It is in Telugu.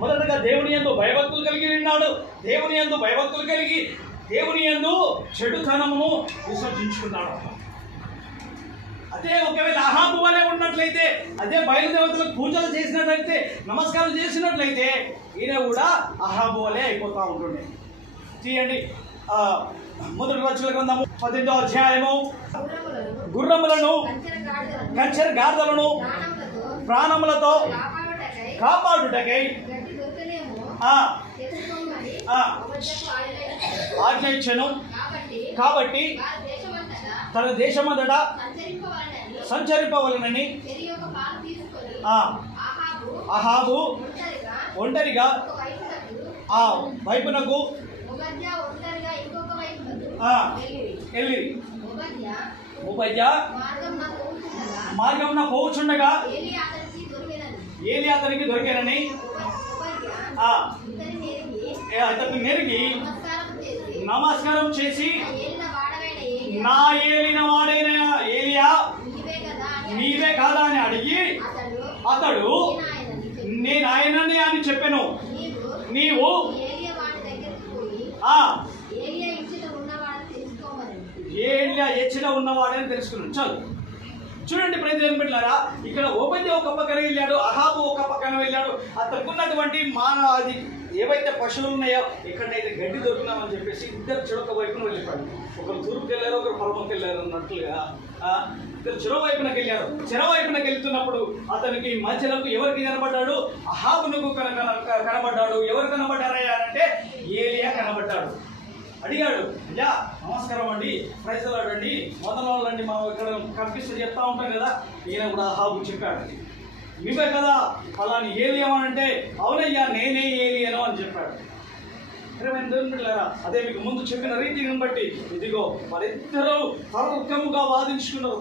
మొదటగా దేవుని యందు భయభక్తులు కలిగి ఉన్నాడు. దేవుని యందు భయభక్తులు కలిగి దేవుని యందు చెడుతనమును విసర్జించుకున్నాడు. అదే ఒకవేళ అహాబు వలె ఉన్నట్లయితే, అదే బయలుదేవతలకు పూజలు చేసినట్లయితే, నమస్కారం చేసినట్లయితే ఈయన కూడా అహాబు వలె అయిపోతూ ఉంటుండే. తీయండి మొదటి రాజుల గ్రంథము 18వ అధ్యాయము. గుర్రములను కంచెర గాడిదలను ప్రాణములతో కాపాడుటకై ఆజ్ఞ ఇచ్చెను. కాబట్టి తన దేశమంతటా సంచరింపవలనని అహాబు ఒంటరిగా ఆ వైపునకు వెళ్ళిరి. ఉబద్యా మార్గమున పోవుచుండగా ఏలి అతనికి దొరికానని అతన్ని నెరిగి నమస్కారం చేసి, నా ఏలిన వాడైన ఏలియా నీవే కాదా అని అడిగి, అతడు నేను ఆయనని అని చెప్పాను. నీవు ఏలియా ఎచ్చిన ఉన్నవాడని తెలుసుకున్నాను. చాలు. చూడండి ప్రజలు పెట్టారా, ఇక్కడ ఓబద్యా ఒక పక్కన వెళ్ళాడు, అహాబు ఒక పక్కన వెళ్ళాడు. అతనికి ఉన్నటువంటి అది ఏవైతే పశువులు ఉన్నాయో, ఎక్కడైతే గడ్డి దొరుకున్నామని చెప్పేసి ఇద్దరు చెరొక వైపున వెళ్ళిపోయాడు. ఒకరు తూర్పుకి వెళ్ళారు, ఒకరు పొలంకి వెళ్ళారు అన్నట్లుగా ఇద్దరు చెరవైపునకి వెళ్ళారు. చెరవైపునకి వెళ్తున్నప్పుడు అతనికి మధ్యలకు ఎవరికి కనబడ్డాడు? అహాబునకు కనబడ్డాడు. ఎవరు కనబడ్డారయ్యా అంటే ఏలియా కనబడ్డాడు. అడిగాడు, అయ్యా నమస్కారం అండి, ప్రైజలాడండి, మొదలండి, మనం ఇక్కడ కనిపిస్తే చెప్తా ఉంటాం కదా. ఈయన కూడా అహాబు చెప్పాడు, నువ్వే కదా అలాని ఏలియామనంటే, అవునయ్యా నేనే ఏలియను అని చెప్పాడు. అదే మీకు ముందు చెప్పిన రీతిని బట్టి ఇదిగో వారిద్దరూ తర్కముగా వాదించుకున్నారు.